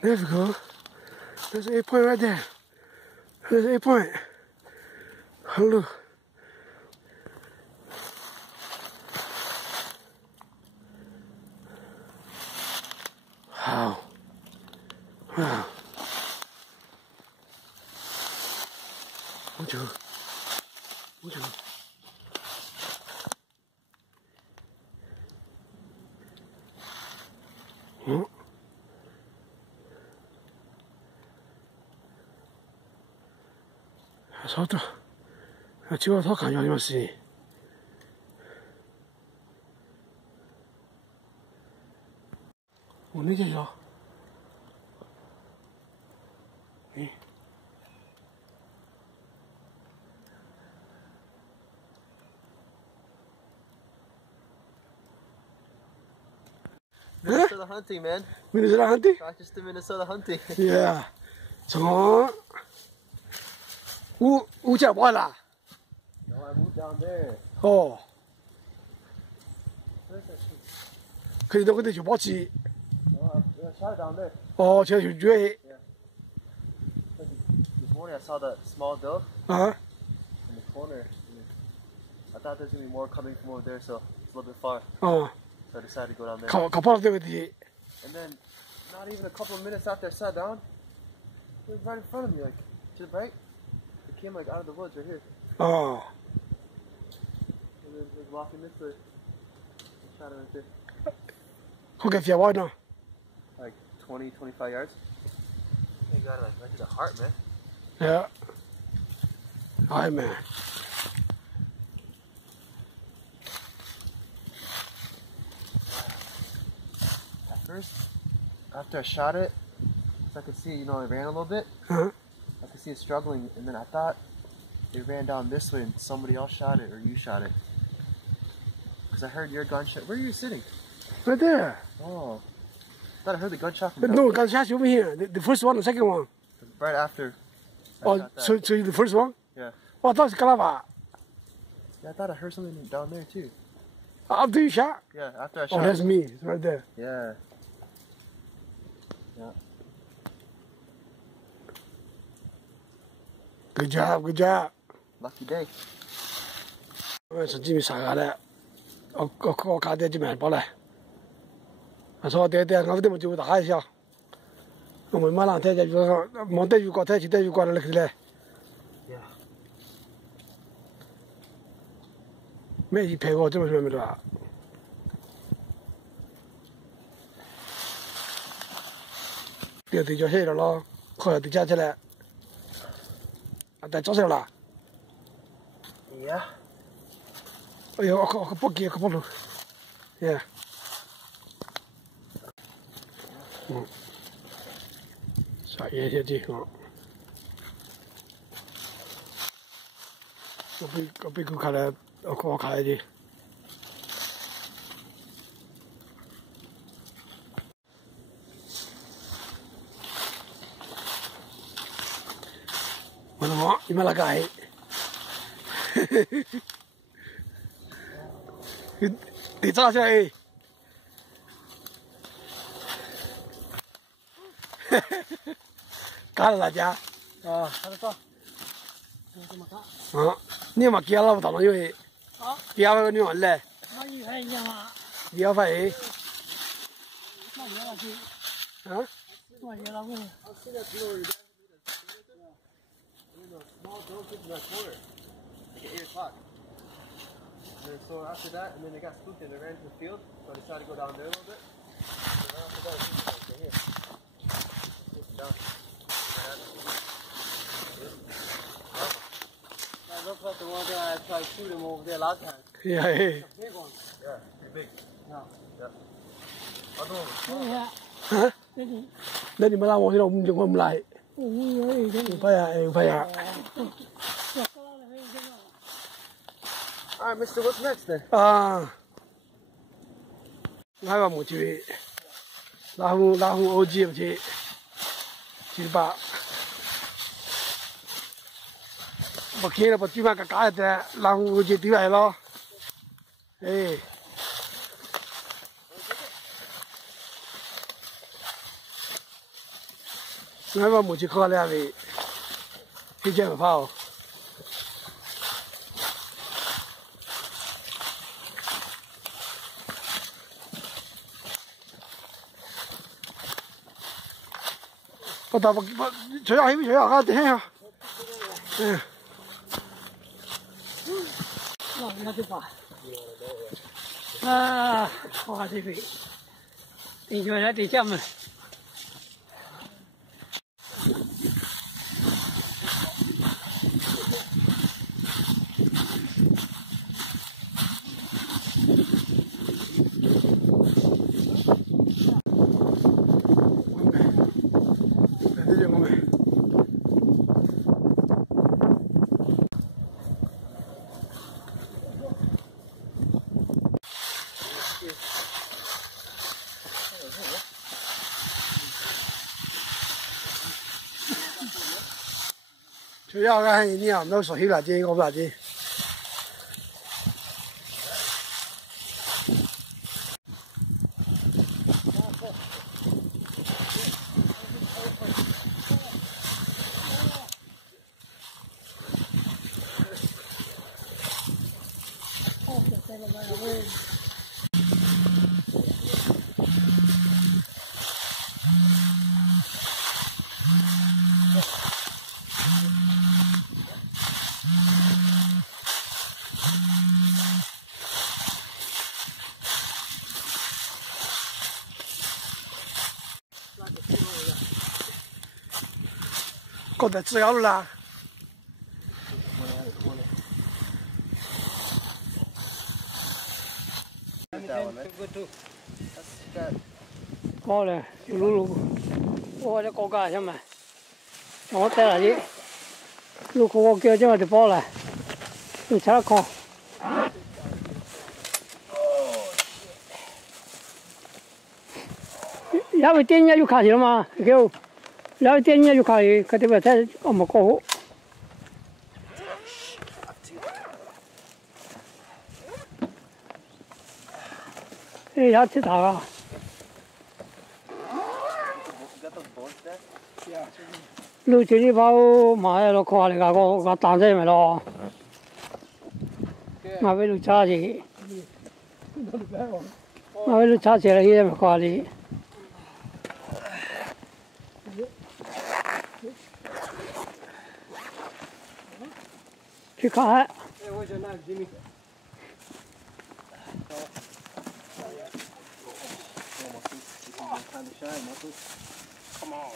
There we go. There's an 8 point right there. There's an 8 point. Oh, look. Wow. Wow. Mucho. Mucho.そうと、違うと感じありますし、もう寝てるよ。Minnesota hunting, man. Minnesota hunting? Practice the Minnesota hunting. Yeah. 从五角过来。No, I moved down there. 哦， Where's that sheep? 可以到嗰啲小波子。No, I shot it down there. 哦，就條魚。This morning I saw that small doe 啊。in the corner. I thought there's gonna be more coming from over there, so it's a little bit far. 哦。So I decided to go down there. 靠跑到嗰啲。And then, not even a couple of minutes after I sat down, it was right in front of me, like to the right. It came like out of the woods right here. 哦。And then it was walking this way. I shot it right there. 好嘅，小波呢？ Like 20, 25 yards. They got it like right to the heart, man. Yeah. Hi, man. At first, after I shot it, so I could see, it ran a little bit. Uh-huh. I could see it struggling, and then I thought it ran down this way and somebody else shot it, or you shot it. Because I heard your gunshot. Where are you sitting? Right there. Oh. I thought I heard the gunshot from But no, gunshot over here. The first one, the second one. right after. Oh, so you're the first one? Yeah. Oh, that's Calava. Yeah, I thought I heard something down there too. After you shot? Yeah, after I shot. Oh, that's me. It's right there. Yeah. Yeah. Good job, good job. Lucky day. 我上次咪殺下咧，我搞啲隻面包嚟。我說我哋我哋冇做打一下，我們馬上睇就冇得預過睇，只得預過嚟咧。Yeah. 没一拍过这么没了。对对，叫谁了咯？好像得加起来，啊，得找谁了？ Yeah. 哎呦，我不给，可不能，耶。啥也些地方，我被看来，我看来的。我他妈，你们那个哎，得咋下哎？干了大家。啊，还得找，就这么干。啊，你嘛给了不到了因为，啊，给了你往来，那一块钱嘛，你要发哎，那也了去，啊，我也了问。Small dog kids in that corner. Like at 8 o'clock. And then, so after that, and then they got spooked and they ran to the field. So they tried to go down there a little bit. And then after that, it's like, here. Push them down. That looks like the one that I tried to shoot him over there last time. 呀嘿， Big one. Yeah, pretty big. Yeah. Yeah. Other one was 这里啊，这里，那你们让我去了，我们来，我有一个，拍呀，拍呀。 这后来还有一个。 All right, mister, what's next then? 啊，我还没去，然后我接不去，去吧。不开了，不对面个干的，然后我就对来了，哎。我还没去考两位，去健身房。 不打不，吹下没吹下，看等下。嗯。那你看这把。啊，哇，这个，你觉得得这么？ 主要看你啊，没说起来这个不这。搞得只要了。高了，路，我这高干什么？我带了去，路口我叫这就包了，你吃了空。要不点人家就卡去了吗？给我，要不点人家就卡去，可对不？才我们过户。哎，要吃啥啊？ 路这里跑买了看那个单子没咯？我为路查去，我为路查去了，现在没看的。去看。Time to shine, Michael. Come on.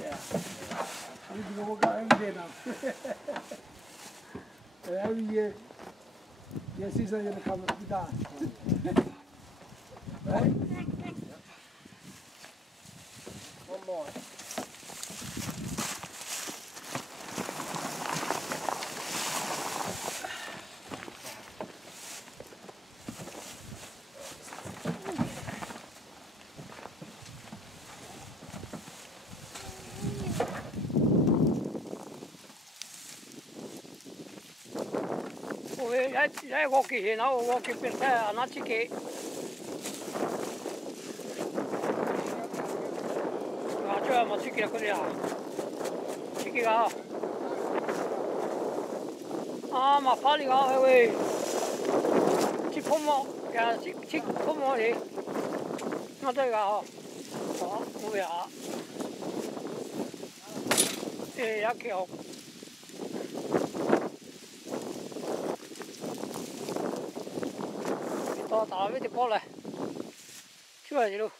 Yeah. We can work out every day now. Every year, your season gonna come and be done. Right? One more. Jij walk hier nou, walk je per se, natje. 아, 저 뭐 치기라 그래야. 치기가. 아, 막 빨리 가, 왜? 치포모, 야, 치포모리. 나도가. 뭐야? 예, 약해요. 또 다음에 또过来. 추워지로.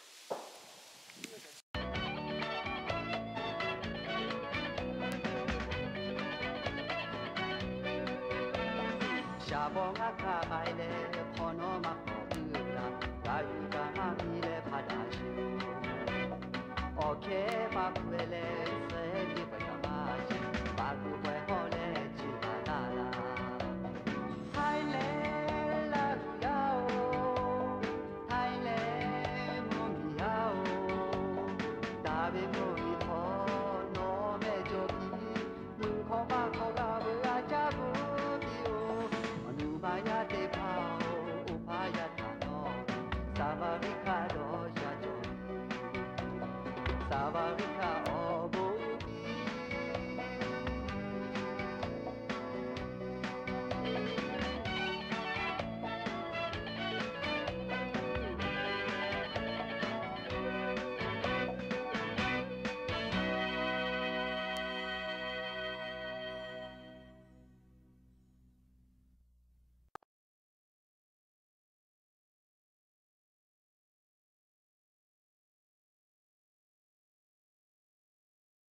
샤봉아 가바일레 코노마 코브라 가유가 미레 바다시 오케 바쿠엘레 세디 바가마시 바쿠베 홀레 지바다라 하일레 라루야오 하일레 모미야오 다베 모이토 노메 조기 눈코마 코가브아 자부 Upaya te pao, upaya tano, savarika do yajo, savarika.